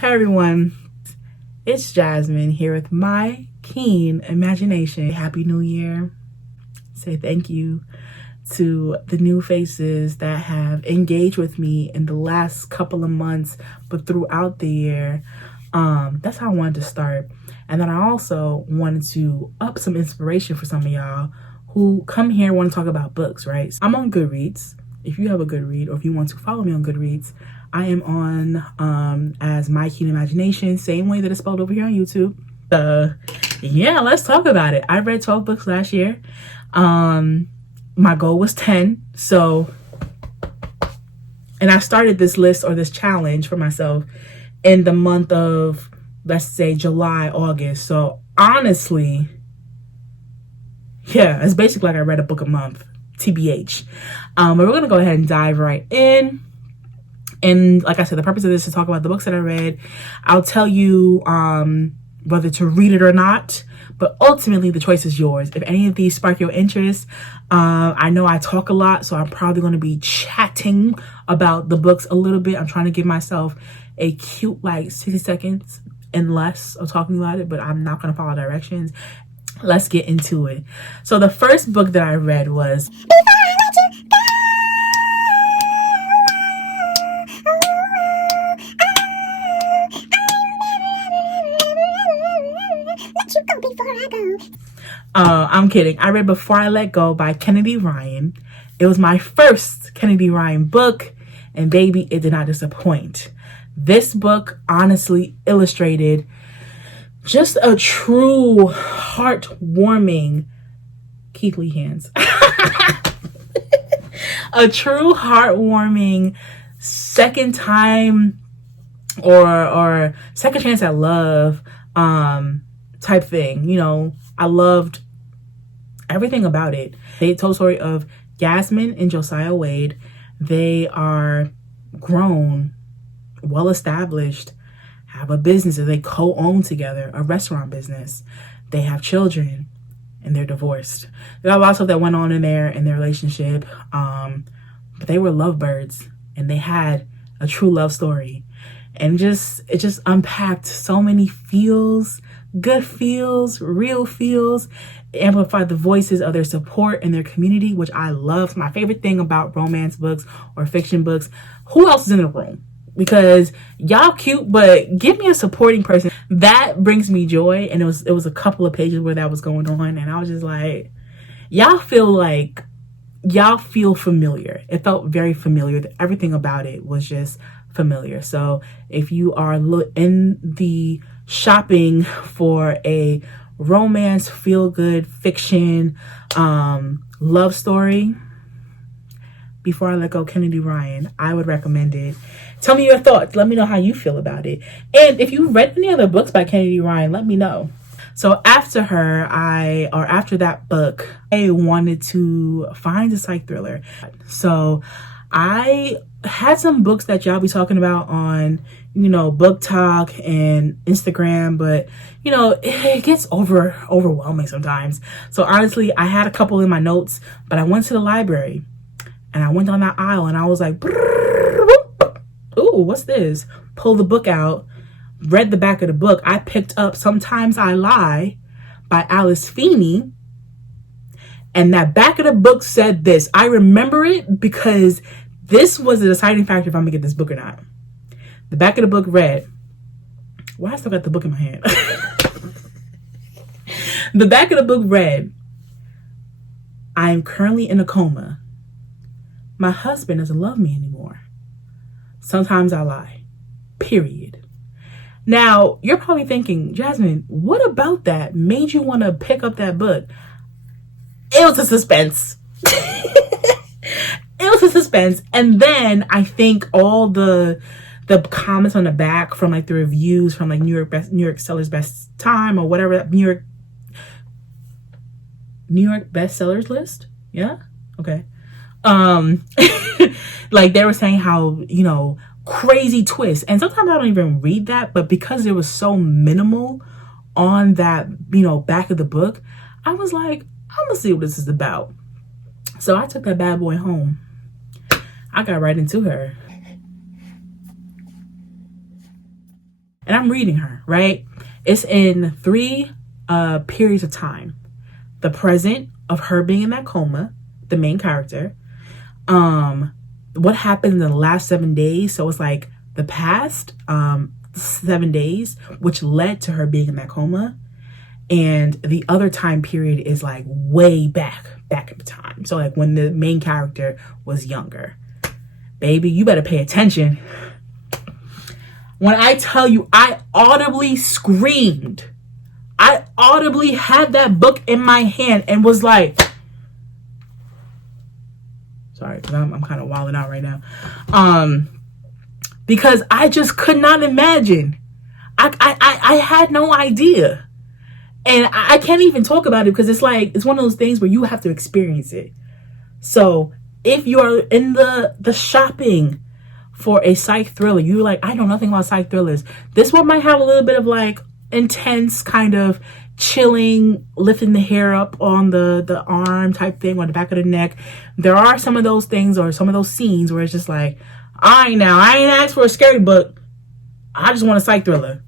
Hi everyone, it's Jasmine here with My Keen Imagination. Happy New Year. Say thank you to the new faces that have engaged with me in the last couple of months, but throughout the year. That's how I wanted to start. And then I also wanted to up some inspiration for some of y'all who come here and want to talk about books, right? I'm on Goodreads. If you have a Goodread or if you want to follow me on Goodreads, I am on as My Keen Imagination, same way that it's spelled over here on YouTube. Yeah, let's talk about it. I read 12 books last year. My goal was 10. So, and I started this list or this challenge for myself in the month of, let's say, July, August. So honestly, yeah, it's basically like I read a book a month, TBH. But we're gonna go ahead and dive right in. And like I said, the purpose of this is to talk about the books that I read. I'll tell you whether to read it or not, but ultimately the choice is yours. If any of these spark your interest, I know I talk a lot, so I'm probably going to be chatting about the books a little bit. I'm trying to give myself a cute like 60 seconds and less of talking about it, but I'm not going to follow directions. Let's get into it. So the first book that I read was I'm kidding. I read Before I Let Go by Kennedy Ryan. It was my first Kennedy Ryan book, and baby, it did not disappoint. This book honestly illustrated just a true heartwarming Keith Lee hands. A true heartwarming second time or second chance at love type thing. You know, I loved everything about it. They told the story of Yasmin and Josiah Wade. They are grown, well established, have a business that they co-own together, a restaurant business. They have children and they're divorced. There got a lot of stuff that went on in their relationship, but they were lovebirds and they had a true love story. And it just unpacked so many feels, good feels, real feels. It amplified the voices of their support and their community, which I love. My favorite thing about romance books or fiction books, who else is in the room? Because y'all cute, but give me a supporting person. That brings me joy. And it was a couple of pages where that was going on, and I was just like, y'all feel familiar. It felt very familiar. Everything about it was just familiar. So if you are in the shopping for a romance, feel-good fiction, love story, Before I Let Go, Kennedy Ryan, I would recommend it. Tell me your thoughts. Let me know how you feel about it. And if you read any other books by Kennedy Ryan, let me know. So after after that book, I wanted to find a psych thriller. So I had some books that y'all be talking about on, Book Talk and Instagram, but it gets overwhelming sometimes. So honestly, I had a couple in my notes, but I went to the library and I went down that aisle and I was like, ooh, what's this? Pull the book out, read the back of the book. I picked up Sometimes I Lie by Alice Feeney. And that back of the book said this. I remember it because this was a deciding factor if I'm gonna get this book or not. The back of the book read, why I still got the book in my hand? The back of the book read, I am currently in a coma. My husband doesn't love me anymore. Sometimes I lie. Period. Now, you're probably thinking, Jasmine, what about that made you want to pick up that book? It was a suspense. It was a suspense. And then I think all the comments on the back from like the reviews from like New York Sellers Best Time or whatever, New York bestsellers list. Yeah. Okay. Like they were saying how, crazy twist. And sometimes I don't even read that, but because it was so minimal on that, back of the book, I was like, I'm gonna see what this is about. So I took that bad boy home. I got right into her. and I'm reading her, right? It's in 3 periods of time. The present of her being in that coma, the main character. What happened in the last 7 days. So it's like the past 7 days, which led to her being in that coma. And the other time period is like way back in the time. So like when the main character was younger. Baby, you better pay attention. When I tell you, I audibly screamed. I audibly had that book in my hand and was like, sorry, because I'm kind of wilding out right now. Because I just could not imagine. I had no idea. And I can't even talk about it because it's like, it's one of those things where you have to experience it. So if you're in the shopping for a psych thriller, you're like, I know nothing about psych thrillers. This one might have a little bit of like intense kind of chilling, lifting the hair up on the arm type thing or the back of the neck. There are some of those things or some of those scenes where it's just like, I ain't asked for a scary book. I just want a psych thriller.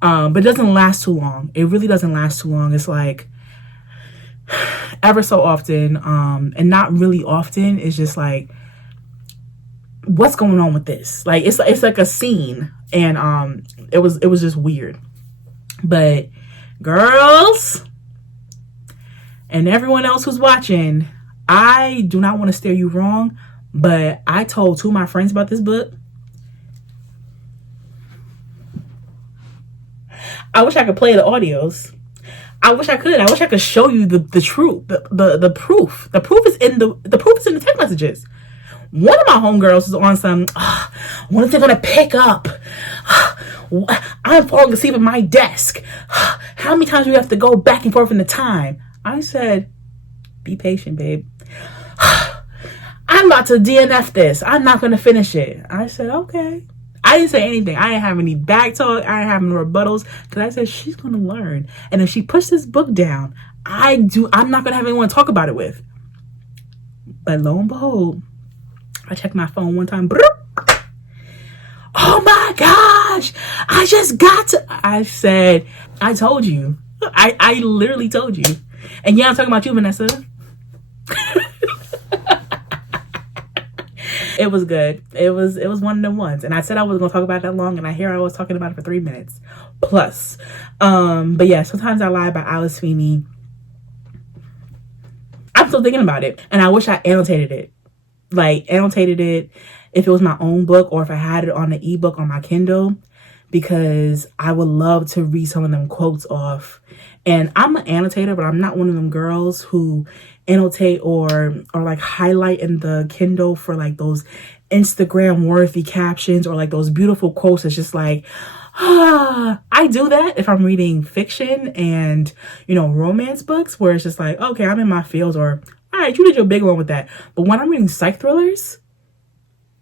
But it doesn't last too long. It really doesn't last too long. It's like ever so often, and not really often. It's just like, what's going on with this? Like it's like a scene, and it was just weird. But girls and everyone else who's watching, I do not want to steer you wrong, but I told 2 of my friends about this book. I wish I could play the audios. I wish I could. I wish I could show you the truth, the proof. The proof is in the proof is in the text messages. One of my homegirls is on some, when is it gonna pick up? I'm falling asleep at my desk. How many times do we have to go back and forth in the time? I said, be patient, babe. I'm about to DNF this. I'm not gonna finish it. I said, okay. I didn't say anything. I didn't have any back talk. I didn't have any rebuttals because I said she's gonna learn. And if she puts this book down, I'm not gonna have anyone to talk about it with. But lo and behold, I checked my phone one time. Oh my gosh! I just got to. I said, I told you. I literally told you. And yeah, I'm talking about you, Vanessa. It was good. It was one of them ones. And I said I wasn't gonna talk about it that long, and I was talking about it for 3 minutes plus. But yeah, Sometimes I Lie by Alice Feeney. I'm still thinking about it, and I wish I annotated it. Like annotated it if it was my own book or if I had it on the ebook on my Kindle, because I would love to read some of them quotes off. And I'm an annotator, but I'm not one of them girls who annotate or like highlight in the Kindle for like those Instagram worthy captions or like those beautiful quotes. It's just like, I do that if I'm reading fiction and, romance books where it's just like, okay, I'm in my fields, or all right, you did your big one with that. But when I'm reading psych thrillers,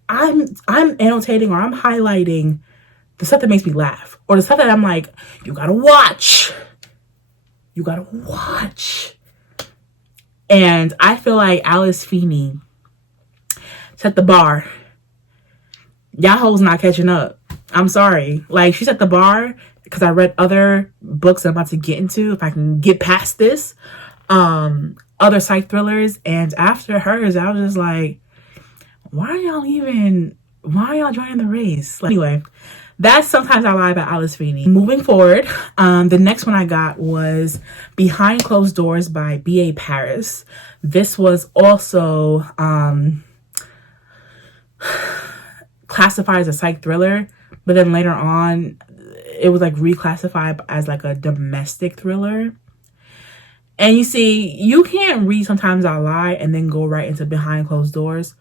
I'm annotating or I'm highlighting the stuff that makes me laugh, or the stuff that I'm like, you gotta watch. You gotta watch. And I feel like Alice Feeney set the bar. Y'all hoes not catching up. I'm sorry. Like, she set the bar because I read other books that I'm about to get into, if I can get past this. Other psych thrillers, and after hers, I was just like, why are y'all joining the race? Like, anyway, that's Sometimes I Lie by Alice Feeney. Moving forward, the next one I got was Behind Closed Doors by B.A. Parris. This was also classified as a psych thriller, but then later on, it was like reclassified as like a domestic thriller. And you see, you can't read Sometimes I Lie and then go right into Behind Closed Doors.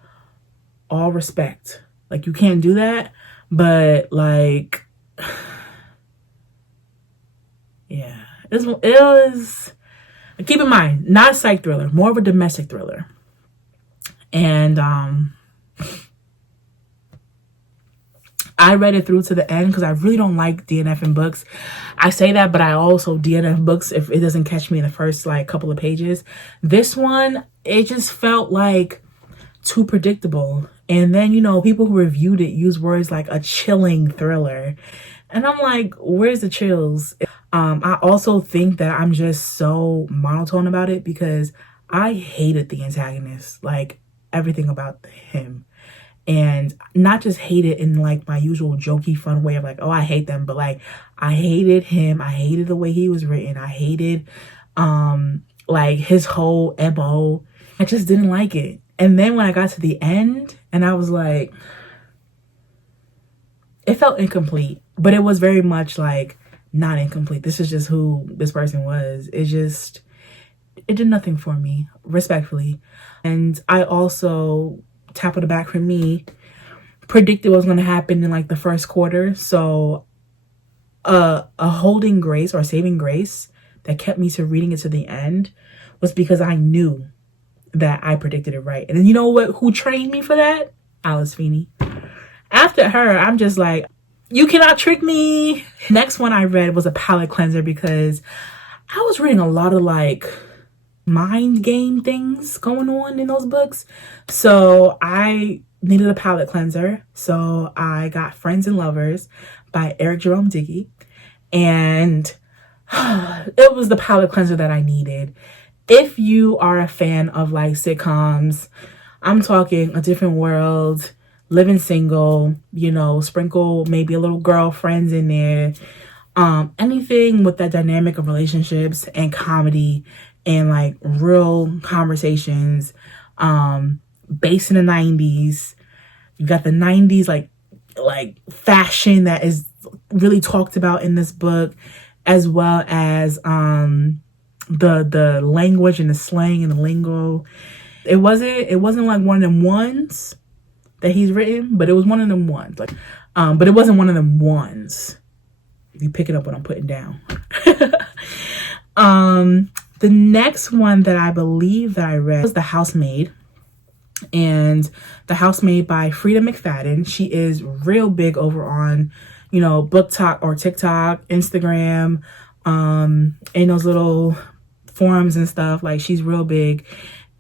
All respect. Like, you can't do that. But, like, yeah. It was, keep in mind, not a psych thriller. More of a domestic thriller. And, I read it through to the end because I really don't like DNFing books. I say that, but I also DNF books if it doesn't catch me in the first like couple of pages. This one, it just felt like too predictable. And then, you know, people who reviewed it use words like a chilling thriller. And I'm like, where's the chills? I also think that I'm just so monotone about it because I hated the antagonist, like everything about him. And not just hate it in like my usual jokey fun way of like, oh, I hate them, but like I hated him. I hated the way he was written. I hated like his whole MO. I just didn't like it. And then when I got to the end and I was like, it felt incomplete, but it was very much like not incomplete. This is just who this person was. It did nothing for me, respectfully. And I also, tap on the back for me, predicted what was going to happen in like the first quarter. So a holding grace or saving grace that kept me to reading it to the end was because I knew that I predicted it right. And then you know what? Who trained me for that? Alice Feeney. After her, I'm just like, you cannot trick me. Next one I read was a palate cleanser because I was reading a lot of like mind game things going on in those books. So I needed a palate cleanser. So I got Friends and Lovers by Jerome Dickey. And it was the palate cleanser that I needed. If you are a fan of like sitcoms, I'm talking A Different World, Living Single, you know, sprinkle maybe a little girlfriends in there. Anything with that dynamic of relationships and comedy and like real conversations, based in the 90s. You got the 90s like fashion that is really talked about in this book, as well as the language and the slang and the lingo. It wasn't like one of them ones that he's written, but it was one of them ones. Like, but it wasn't one of them ones. If you pick it up what I'm putting down. The next one that I believe that I read was The Housemaid. And The Housemaid by Frieda McFadden. She is real big over on, you know, Book Talk or TikTok, Instagram, in those little forums and stuff. Like, she's real big.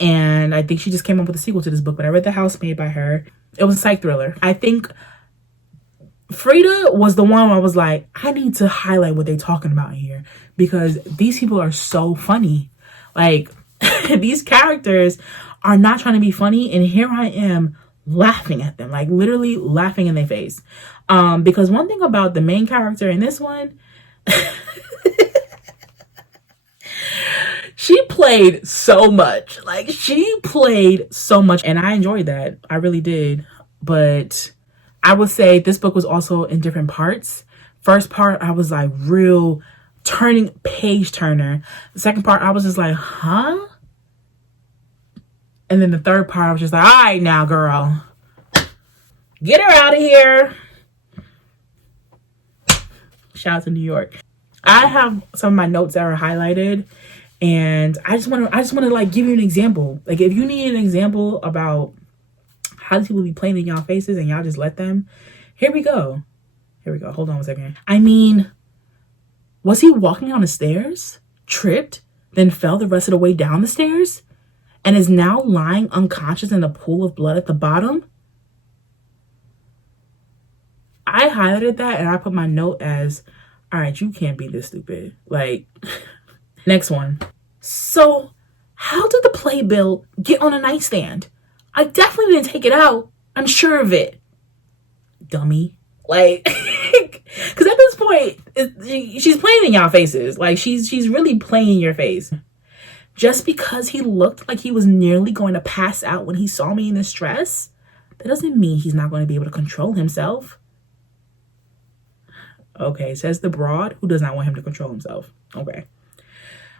And I think she just came up with a sequel to this book. But I read The Housemaid by her. It was a psych thriller. I think Frieda was the one where I was like, I need to highlight what they're talking about here because these people are so funny. Like, these characters are not trying to be funny, and here I am laughing at them, like literally laughing in their face. Because one thing about the main character in this one, she played so much. Like, she played so much, and I enjoyed that. I really did. But I would say this book was also in different parts. First part, I was like real turning page turner. The second part, I was just like, huh? And then the third part, I was just like, all right now, girl. Get her out of here. Shout out to New York. I have some of my notes that are highlighted. And I just want to like give you an example. Like, if you need an example about how these people be playing in y'all faces and y'all just let them, here we go. Hold on a second. I mean, was he walking down the stairs, tripped, then fell the rest of the way down the stairs, and is now lying unconscious in a pool of blood at the bottom? I highlighted that and I put my note as, all right, you can't be this stupid. Like, next one. So, how did the playbill get on a nightstand? I definitely didn't take it out. I'm sure of it. Dummy. Like, because at this point, she's playing in y'all faces. Like, she's really playing in your face. Just because he looked like he was nearly going to pass out when he saw me in this dress, that doesn't mean he's not going to be able to control himself. Okay, says the broad who does not want him to control himself. Okay.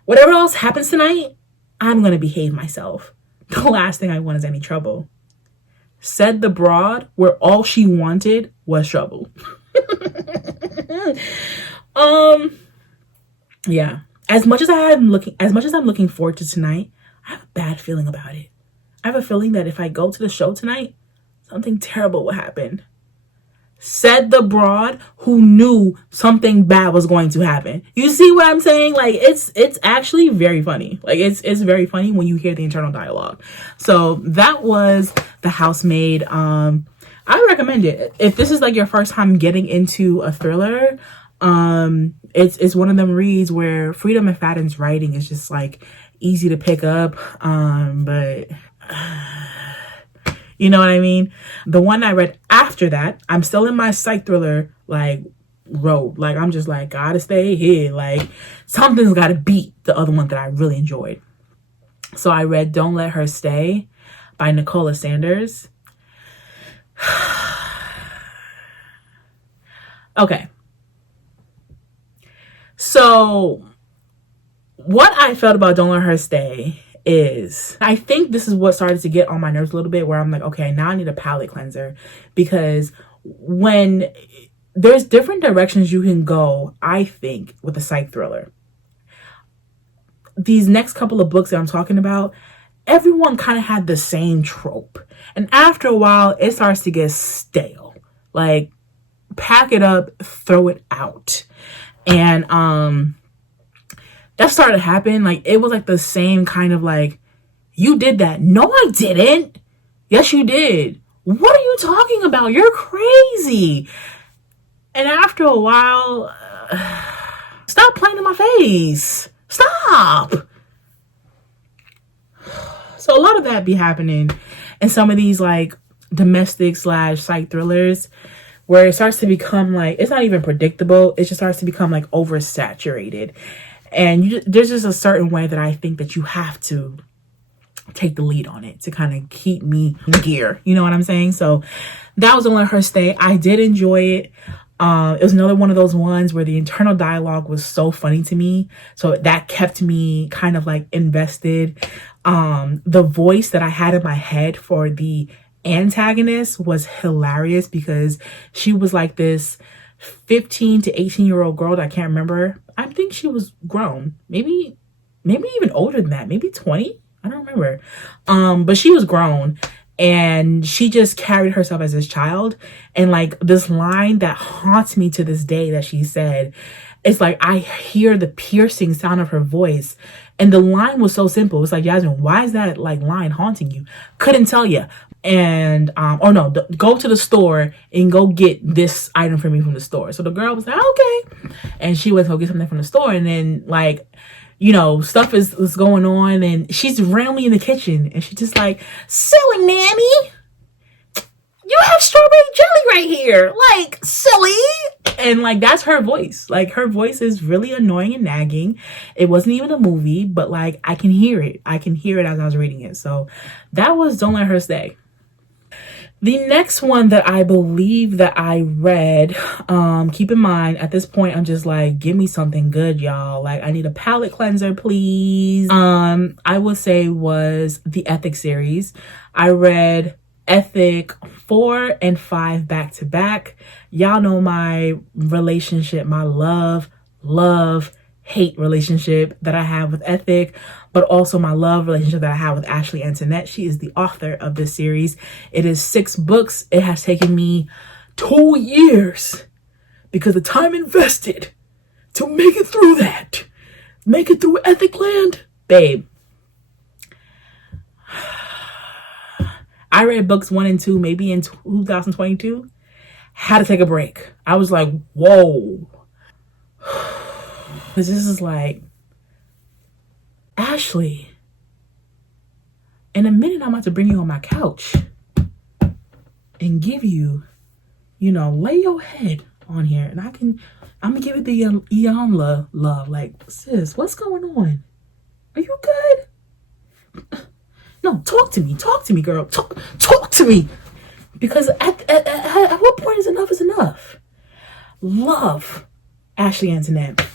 Whatever else happens tonight, I'm going to behave myself. The last thing I want is any trouble. Said the broad where all she wanted was trouble. Yeah. As much as I'm looking forward to tonight, I have a bad feeling about it. I have a feeling that if I go to the show tonight, something terrible will happen. said the broad who knew something bad was going to happen. You see what I'm saying? Like, it's actually very funny. Like, it's very funny when you hear the internal dialogue. So that was The Housemaid. I recommend it. If this is like your first time getting into a thriller, it's one of them reads where Frieda McFadden's writing is just like easy to pick up, but you know what I mean? The one I read after that, I'm still in my psych thriller like road. Like, I'm just like, gotta stay here. Like, something's gotta beat the other one that I really enjoyed. So I read Don't Let Her Stay by Nicola Sanders. Okay. So what I felt about Don't Let Her Stay is, I think this is what started to get on my nerves a little bit, where I'm like, okay, now I need a palate cleanser, because when there's different directions you can go, I think, with a psych thriller. These next couple of books that I'm talking about, everyone kind of had the same trope. And after a while, it starts to get stale. Like, pack it up, throw it out. And that started to happen. Like, it was like the same kind of like, you did that. No, I didn't. Yes, you did. What are you talking about? You're crazy. And after a while, stop playing in my face. Stop. So a lot of that be happening in some of these like domestic / psych thrillers, where it starts to become like, it's not even predictable. It just starts to become like oversaturated. And there's just a certain way that I think that you have to take the lead on it to kind of keep me in gear. You know what I'm saying? So that was Don't Let Her Stay. I did enjoy it. It was another one of those ones where the internal dialogue was so funny to me. So that kept me kind of like invested. The voice that I had in my head for the antagonist was hilarious, because she was like this 15 to 18-year-old girl that I can't remember. I think she was grown, maybe even older than that, maybe 20. I don't remember. But she was grown, and she just carried herself as this child. And like, this line that haunts me to this day that she said, it's like, I hear the piercing sound of her voice. And the line was so simple. It's like, Yasmin, why is that like line haunting you? Couldn't tell you. And go to the store and go get this item for me from the store. So the girl was like, okay, and she went to go get something from the store. And then, like, you know, stuff is going on, and she's randomly in the kitchen, and she's just like, silly mammy, you have strawberry jelly right here, like, silly. And like, that's her voice. Like, her voice is really annoying and nagging. It wasn't even a movie, but like, I can hear it as I was reading it. So that was Don't Let Her Stay. The next one that I believe that I read, keep in mind, at this point, I'm just like, give me something good, y'all. Like, I need a palate cleanser, please. I would say was the Ethic series. I read Ethic 4 and 5 back to back. Y'all know my relationship, my love-hate relationship that I have with Ethic, but also my love relationship that I have with Ashley Antoinette. She is the author of this series. It is 6 books. It has taken me 2 years, because the time invested to make it through that. Make it through Ethic land. Babe. I read books 1 and 2 maybe in 2022. Had to take a break. I was like, whoa. This is like, Ashley, in a minute I'm about to bring you on my couch and give you, lay your head on here, and I'm gonna give it the Iyanla love. Like, sis, what's going on? Are you good? No, talk to me, girl. Talk to me. Because at what point is enough? Love Ashley Antoinette.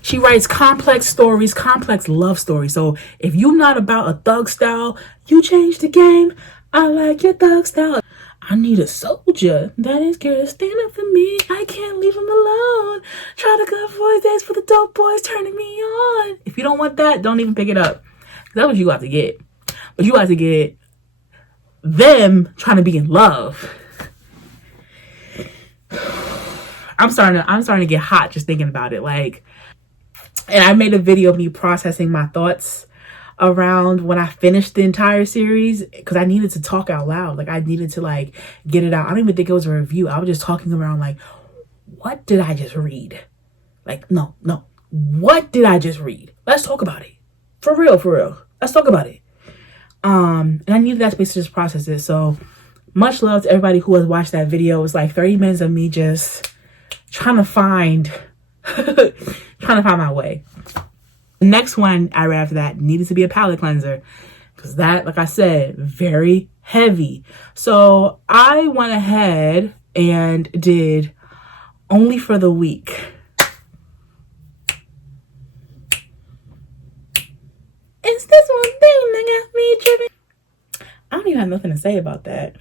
She writes complex stories, complex love stories. So if you're not about a thug style, you change the game. I like your thug style. I need a soldier that is scared to stand up for me. I can't leave him alone. Try to good voice days for the dope boys turning me on. If you don't want that, don't even pick it up. That's what you have to get. But you have to get them trying to be in love. I'm starting to get hot just thinking about it. Like, and I made a video of me processing my thoughts around when I finished the entire series, because I needed to talk out loud. Like, I needed to like get it out. I don't even think it was a review. I was just talking around like, what did I just read? Like, no, what did I just read? Let's talk about it. For real. Let's talk about it. And I needed that space to just process it. So much love to everybody who has watched that video. It was like 30 minutes of me just trying to find my way. The next one I read after that needed to be a palate cleanser, because that, like I said, very heavy. So I went ahead and did Only for the Weak. It's this one thing that got me tripping. I don't even have nothing to say about that.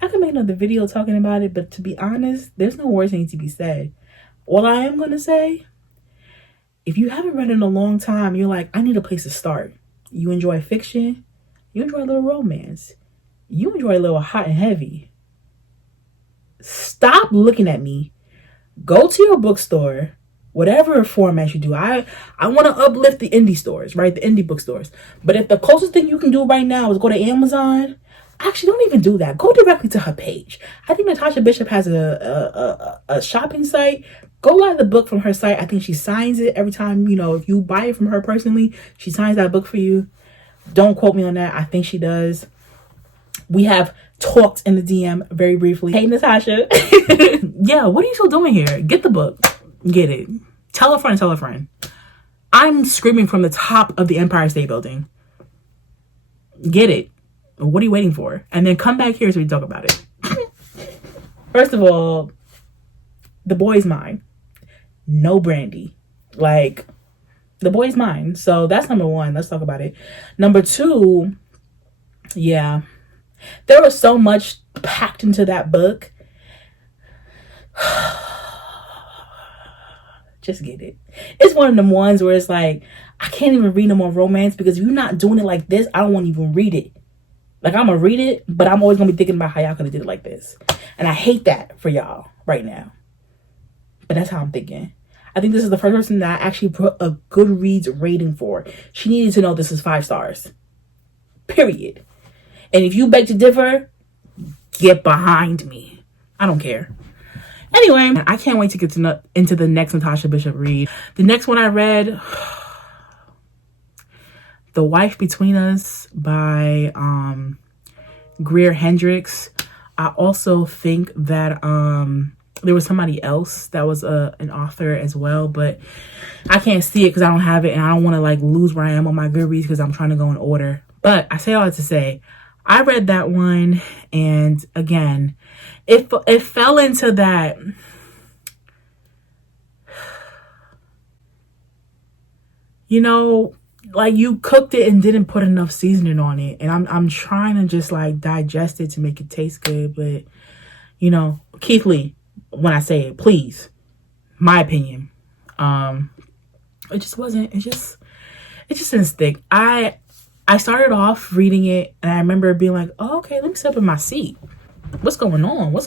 I could make another video talking about it, but to be honest, there's no words that need to be said. All I am going to say, if you haven't read in a long time, you're like, I need a place to start. You enjoy fiction. You enjoy a little romance. You enjoy a little hot and heavy. Stop looking at me. Go to your bookstore, whatever format you do. I want to uplift the indie stores, right? The indie bookstores. But if the closest thing you can do right now is go to Amazon, actually don't even do that. Go directly to her page. I think Natasha Bishop has a shopping site. Go buy the book from her site. I think she signs it every time, you know, if you buy it from her personally, she signs that book for you. Don't quote me on that. I think she does. We have talked in the DM very briefly. Hey, Natasha. Yeah, what are you still doing here? Get the book. Get it. Tell a friend. I'm screaming from the top of the Empire State Building. Get it. What are you waiting for? And then come back here so we talk about it. First of all, the boy's mine. No brandy. Like, the boy's mine. So that's number one. Let's talk about it. Number two, yeah. There was so much packed into that book. Just get it. It's one of them ones where it's like, I can't even read no more romance, because if you're not doing it like this, I don't want to even read it. Like, I'm going to read it, but I'm always going to be thinking about how y'all could have did it like this. And I hate that for y'all right now. But that's how I'm thinking. I think this is the first person that I actually put a Goodreads rating for. She needed to know this is 5 stars. Period. And if you beg to differ, get behind me. I don't care. Anyway, I can't wait to get into the next Natasha Bishop read. The next one I read, The Wife Between Us by Greer Hendricks. I also think that there was somebody else that was an author as well, but I can't see it because I don't have it, and I don't want to like lose where I am on my Goodreads because I'm trying to go in order. But I say all that to say, I read that one, and again, it fell into that. You know, like you cooked it and didn't put enough seasoning on it, and I'm trying to just like digest it to make it taste good. But you know, Keith Lee, when I say it, please, my opinion, it just wasn't. It just didn't stick. I started off reading it, and I remember being like, oh, okay, let me sit up in my seat. What's going on? Okay.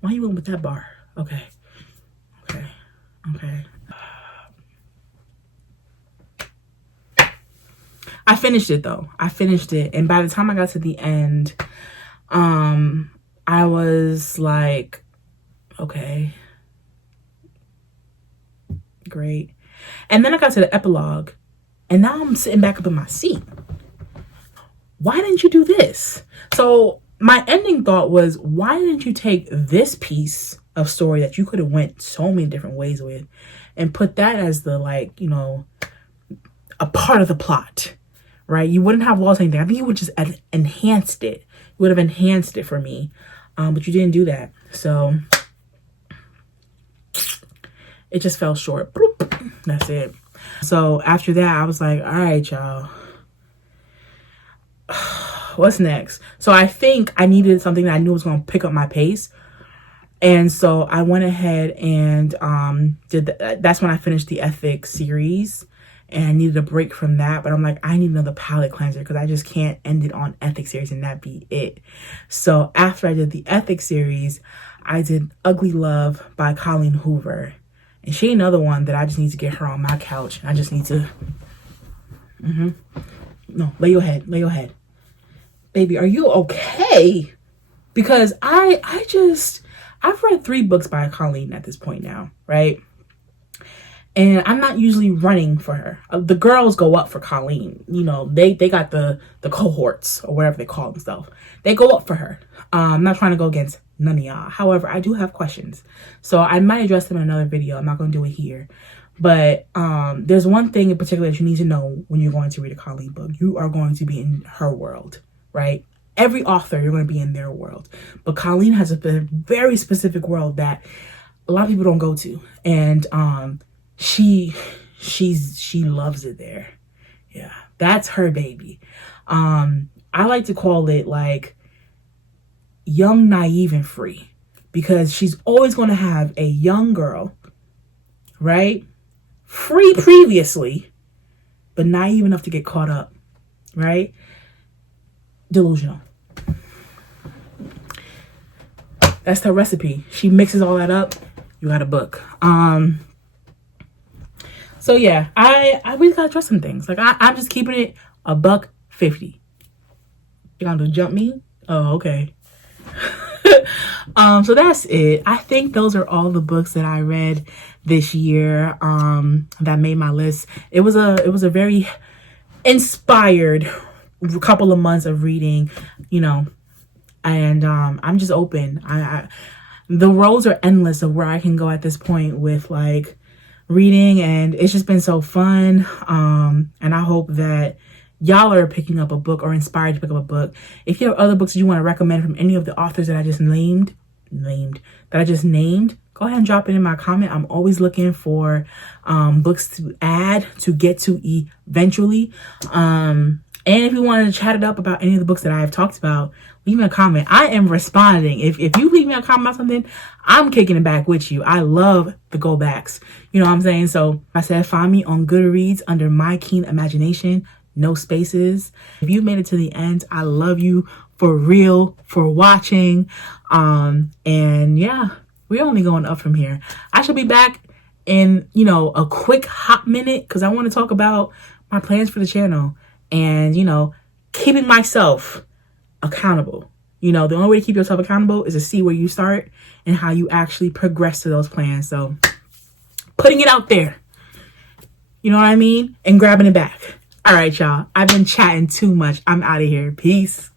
Why you went with that bar? Okay. I finished it though. And by the time I got to the end, I was like, okay, great. And then I got to the epilogue, and now I'm sitting back up in my seat. Why didn't you do this? So my ending thought was, why didn't you take this piece of story that you could have went so many different ways with and put that as the, like, you know, a part of the plot, right? You wouldn't have lost anything. I think you would just enhanced it. You would have enhanced it for me. But you didn't do that. So it just fell short. Bloop. That's it. So after that, I was like, all right, y'all. What's next? So I think I needed something that I knew was going to pick up my pace. And so I went ahead and that's when I finished the ethics series, and I needed a break from that. But I'm like, I need another palate cleanser because I just can't end it on ethics series and that be it. So after I did the ethics series, I did Ugly Love by Colleen Hoover. And she another one that I just need to get her on my couch. I just need to no, lay your head. Baby, are you okay? Because I've read 3 books by Colleen at this point now, right? And I'm not usually running for her. The girls go up for Colleen. You know, they got the cohorts or whatever they call themselves. They go up for her. I'm not trying to go against none of y'all. However, I do have questions. So I might address them in another video. I'm not going to do it here. But there's one thing in particular that you need to know when you're going to read a Colleen book. You are going to be in her world, right? Every author, you're going to be in their world. But Colleen has a very specific world that a lot of people don't go to. And she loves it there. Yeah, that's her baby. I like to call it like young, naive, and free, because she's always going to have a young girl, right? Free previously, but naive enough to get caught up, right? Delusional. That's her recipe. She mixes all that up. You got a book. So yeah, I really gotta trust some things. Like I'm just keeping it $1.50. You gonna jump me? Oh, okay. So that's it. I think those are all the books that I read this year that made my list. It was a very inspired couple of months of reading, you know, and I'm just open. The roads are endless of where I can go at this point with like reading, and it's just been so fun. And I hope that y'all are picking up a book or inspired to pick up a book. If you have other books that you want to recommend from any of the authors that I just named, go ahead and drop it in my comment. I'm always looking for books to add, to get to eventually. And if you want to chat it up about any of the books that I have talked about, leave me a comment. I am responding. If you leave me a comment about something, I'm kicking it back with you. I love the go backs. You know what I'm saying? So I said, find me on Goodreads under My Keen Imagination, no spaces. If you made it to the end, I love you for real, for watching. And yeah, we're only going up from here. I shall be back in, you know, a quick hot minute, because I want to talk about my plans for the channel. And, you know, keeping myself accountable. You know, the only way to keep yourself accountable is to see where you start and how you actually progress to those plans. So putting it out there, you know what I mean? And grabbing it back. All right, y'all. I've been chatting too much. I'm out of here. Peace.